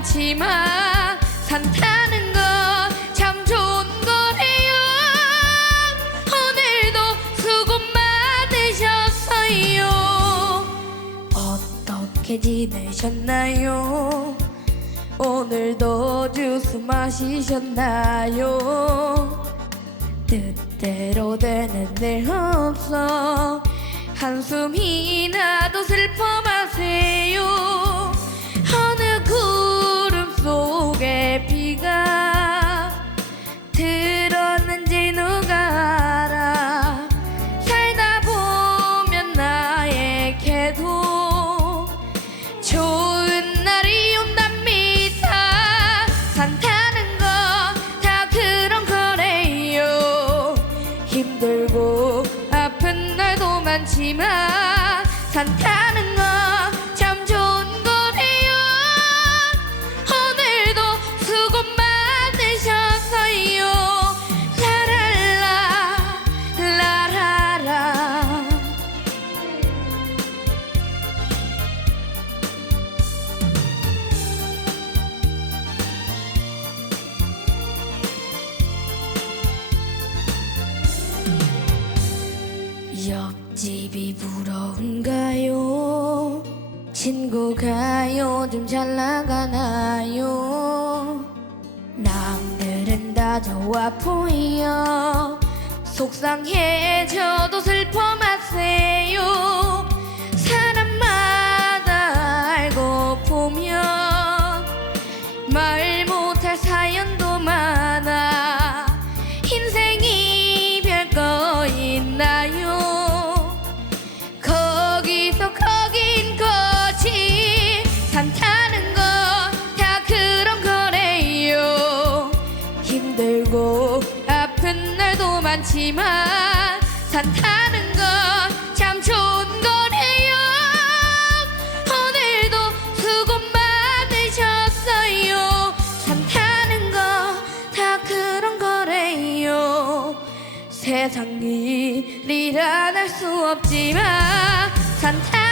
많지만 산 타는 건 참 좋은 거래요. 오늘도 수고 많으셨어요. 어떻게 지내셨나요? 오늘도 주스 마시셨나요? 뜻대로 되는 일 없어. 한숨이 나도 슬퍼 마세요 산 타는 집이 부러운가요? 친구가 요즘 잘 나가나요? 남들은 다 좋아 보여 속상해져도 슬퍼 마세요 사람마다 알고 보면 말 못할 사연도 많아 날도 많지만 산 타는 건 참 좋은 거래요. 오늘도 수고 많으셨어요. 산 타는 거다 그런 거래요. 세상 일이란 할 수 없지만 산타